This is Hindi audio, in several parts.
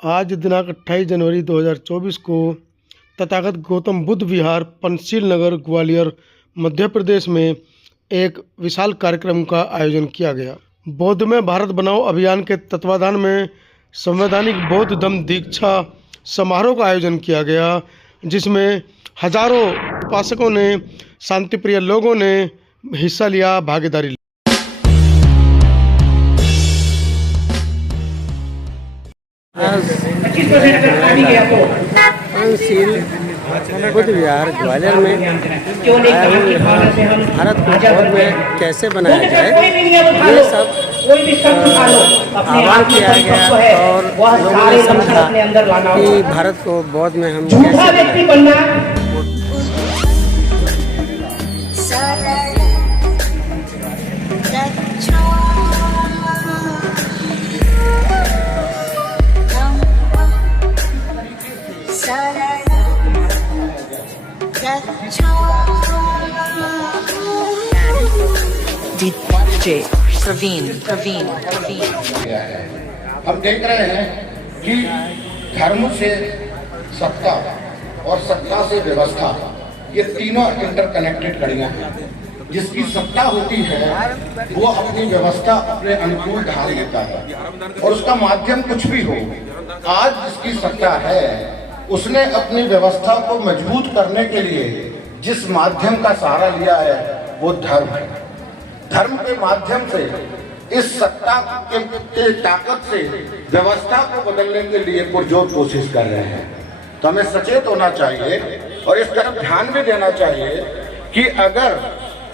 आज दिनांक 28 जनवरी 2024 को तथागत गौतम बुद्ध विहार, पंचशील नगर, ग्वालियर, मध्य प्रदेश में एक विशाल कार्यक्रम का आयोजन किया गया। बौद्ध में भारत बनाओ अभियान के तत्वाधान में संवैधानिक बौद्ध धम्म दीक्षा समारोह का आयोजन किया गया, जिसमें हजारों उपासकों ने, शांतिप्रिय लोगों ने हिस्सा लिया, भागीदारी ली। पंचशील बुद्ध विहार ग्वालियर में आया हूँ। भारत को बौद्ध में कैसे बनाया जाए, ये सब आह्वान किया गया और लोगों ने समझा कि भारत को बौद्ध में हम कैसे बनाएं। हम देख रहे हैं कि धर्म से सत्ता और सत्ता से व्यवस्था, ये तीनों इंटरकनेक्टेड कड़ियां हैं। जिसकी सत्ता होती है वो अपनी व्यवस्था अपने अनुकूल ढाल लेता है और उसका माध्यम कुछ भी हो। आज जिसकी सत्ता है उसने अपनी व्यवस्था को मजबूत करने के लिए जिस माध्यम का सहारा लिया है वो धर्म है। धर्म के माध्यम से इस सत्ता के ताकत से व्यवस्था को बदलने के लिए पुरजोर कोशिश कर रहे हैं। तो हमें सचेत होना चाहिए और इस तरफ ध्यान भी देना चाहिए कि अगर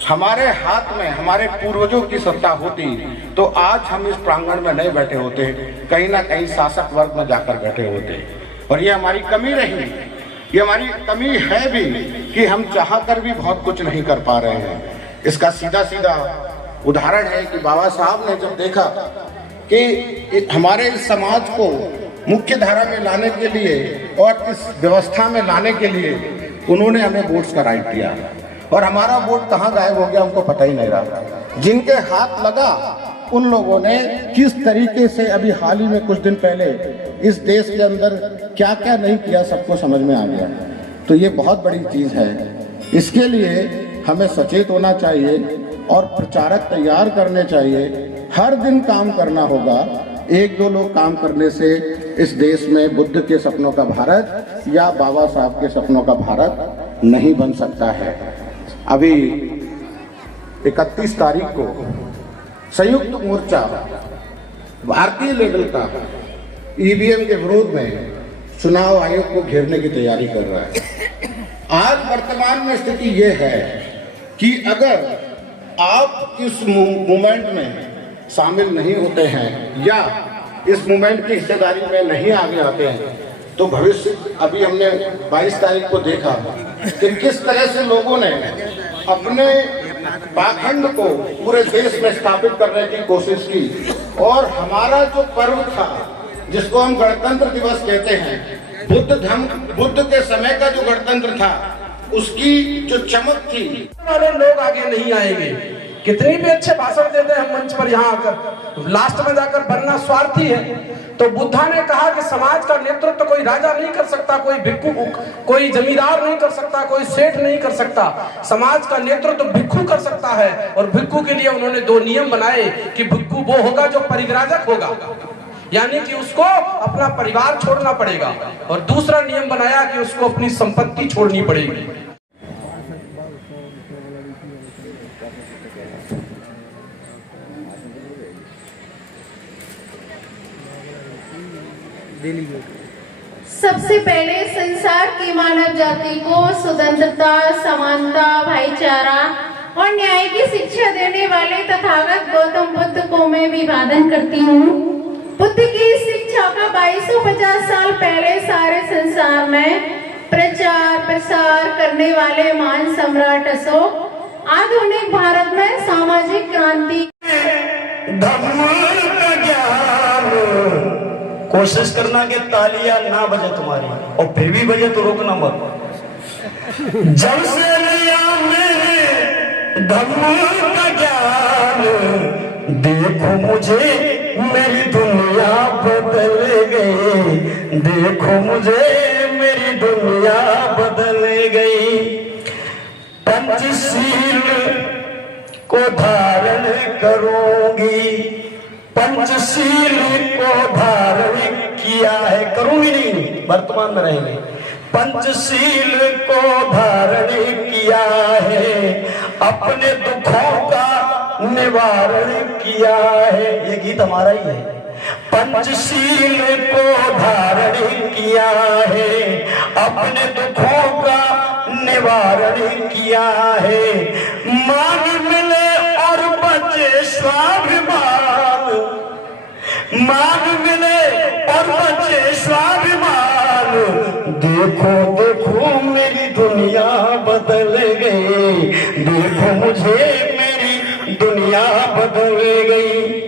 हमारे हाथ में हमारे पूर्वजों की सत्ता होती तो आज हम इस प्रांगण में नहीं बैठे होते, कहीं ना कहीं शासक वर्ग में जाकर बैठे होते। और ये हमारी कमी रही, ये हमारी कमी है भी कि हम चाहकर भी बहुत कुछ नहीं कर पा रहे हैं। इसका सीधा सीधा उदाहरण है कि बाबा साहब ने जब देखा कि हमारे इस समाज को मुख्य धारा में लाने के लिए और इस व्यवस्था में लाने के लिए उन्होंने हमें वोट्स का राइट दिया और हमारा वोट कहाँ गायब हो गया हमको पता ही नहीं रहा। जिनके हाथ लगा उन लोगों ने किस तरीके से अभी हाल ही में कुछ दिन पहले इस देश के अंदर क्या क्या नहीं किया सबको समझ में आ गया। तो ये बहुत बड़ी चीज है। इसके लिए हमें सचेत होना चाहिए और प्रचारक तैयार करने चाहिए। हर दिन काम करना होगा। एक दो लोग काम करने से इस देश में बुद्ध के सपनों का भारत या बाबा साहब के सपनों का भारत नहीं बन सकता है। अभी 31 तारीख को संयुक्त मोर्चा भारतीय लेवल का ईवीएम के विरोध में चुनाव आयोग को घेरने की तैयारी कर रहा है। आज वर्तमान में स्थिति ये है कि अगर आप इस मूवमेंट में शामिल नहीं होते हैं या इस मूवमेंट की हिस्सेदारी में नहीं आगे आते हैं तो भविष्य, अभी हमने 22 तारीख को देखा कि किस तरह से लोगों ने अपने पाखंड को पूरे देश में स्थापित करने की कोशिश की और हमारा जो पर्व था जिसको हम गणतंत्र दिवस कहते हैं, बुद्ध के समय का जो गणतंत्र था उसकी जो चमक थी, वाले लोग आगे नहीं आएंगे। कितनी भी अच्छे भाषण देते हैं हम मंच पर, यहाँ आकर लास्ट में जाकर बनना स्वार्थी है। तो बुद्धा ने कहा कि समाज का नेतृत्व कोई राजा नहीं कर सकता, कोई भिक्षु, कोई जमींदार नहीं कर सकता, कोई सेठ नहीं कर सकता। समाज का नेतृत्व भिक्षु कर सकता है और भिक्षु के लिए उन्होंने 2 नियम बनाए कि भिक्षु वो होगा जो परिव्राजक होगा, यानी कि उसको अपना परिवार छोड़ना पड़ेगा, और दूसरा नियम बनाया कि उसको अपनी संपत्ति छोड़नी पड़ेगी। सबसे पहले संसार की मानव जाति को स्वतंत्रता, समानता, भाईचारा और न्याय की शिक्षा देने वाले तथागत गौतम बुद्ध को मैं अभिवादन करती हूँ। बुद्ध की शिक्षा का 2250 साल पहले सारे संसार में प्रचार प्रसार करने वाले महान सम्राट अशोक आधुनिक भारत में सामाजिक क्रांति कोशिश करना कि तालियां ना बजे तुम्हारी, और फिर भी बजे तो रोकना मत। जब से लिया मैंने धम्म का ज्ञान, देखो मुझे मेरी दुनिया बदल गई। देखो मुझे मेरी दुनिया बदल गई, पंचशील को धारण करूंगी, पंचशील को धारण किया है, करूंगी नहीं वर्तमान में रहेंगे, पंचशील को धारण किया है, अपने दुखों का निवारण किया है। ये गीत हमारा ही है। पंचशील को धारण किया है, अपने दुखों का निवारण किया है, मान मिले और बचे स्वाभिमान, मान मिले और बचे स्वाभिमान, देखो देखो मेरी दुनिया बदल गई, देखो मुझे मेरी दुनिया बदल गई।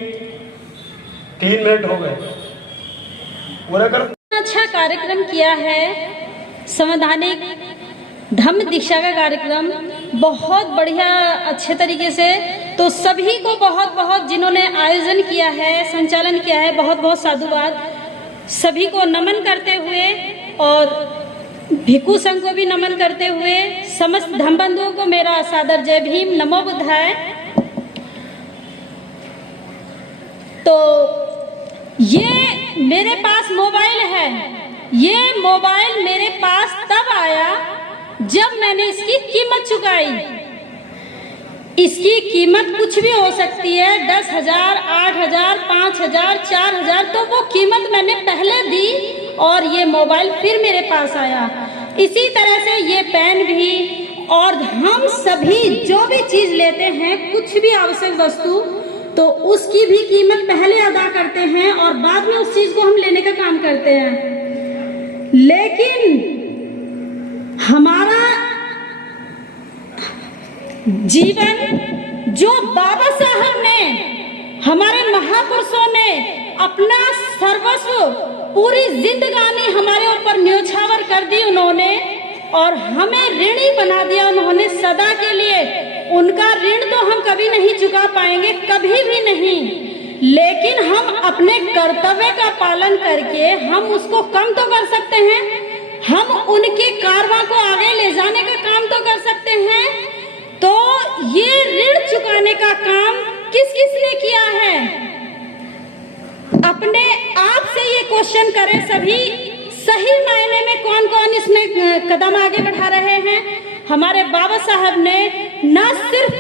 3 मिनट हो गए, पूरा कर। अच्छा कार्यक्रम किया है, संवैधानिक धम्म दीक्षा का कार्यक्रम बहुत बढ़िया अच्छे तरीके से। तो सभी को बहुत बहुत जिन्होंने आयोजन किया है, संचालन किया है, बहुत बहुत साधुवाद। सभी को नमन करते हुए और भिक्षु संघ को भी नमन करते हुए समस्त धम्म बंधुओं को मेरा सादर जय भीम, नमो बुद्धाय। तो ये मेरे पास मोबाइल है, ये मोबाइल मेरे पास तब आया जब मैंने इसकी कीमत चुकाई। इसकी कीमत कुछ भी हो सकती है, 10,000, 8,000, 5,000, 4,000, तो वो कीमत मैंने पहले दी और ये मोबाइल फिर मेरे पास आया। इसी तरह से ये पेन भी, और हम सभी जो भी चीज लेते हैं, कुछ भी आवश्यक वस्तु, तो उसकी भी कीमत पहले अदा करते हैं और बाद में उस चीज को हम लेने का काम करते हैं। लेकिन हमारा जीवन जो बाबा साहब ने, हमारे महापुरुषों ने अपना सर्वस्व, पूरी जिंदगानी हमारे ऊपर न्योछावर कर दी उन्होंने, और हमें ऋणी बना दिया उन्होंने सदा के लिए। उनका ऋण तो हम कभी नहीं चुका पाएंगे, कभी भी नहीं, लेकिन हम अपने कर्तव्य का पालन करके हम उसको कम तो कर सकते हैं, हम उनके कारवां को आगे ले जाने का काम तो कर सकते हैं। तो ये ऋण चुकाने का काम किस किस ने किया है, अपने आप से ये क्वेश्चन करें सभी। सही मायने में कौन कौन इसमें कदम आगे बढ़ा रहे हैं? हमारे बाबा साहब ने न सिर्फ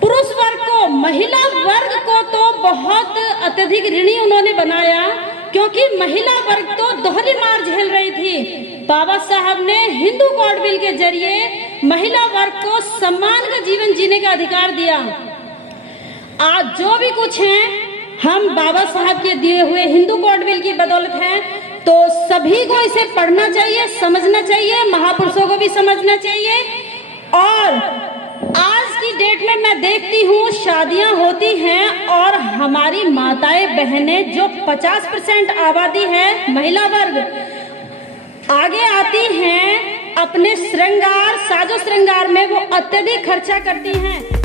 पुरुष वर्ग को, महिला वर्ग को तो बहुत अत्यधिक ऋणी उन्होंने बनाया, क्योंकि महिला वर्ग तो दोहरी मार झेल रही थी। बाबा साहब ने हिंदू कोड बिल के जरिए महिला वर्ग को सम्मान का जीवन जीने का अधिकार दिया। आज जो भी कुछ है हम बाबा साहब के दिए हुए हिंदू कोड बिल की बदौलत है। तो सभी को इसे पढ़ना चाहिए, समझना चाहिए, महापुरुषों को भी समझना चाहिए। और आज की डेट में मैं देखती हूँ शादियां होती हैं और हमारी माताएं बहनें, जो 50% आबादी है महिला वर्ग, आगे आती हैं, अपने श्रृंगार, साजो श्रृंगार में वो अत्यधिक खर्चा करती हैं।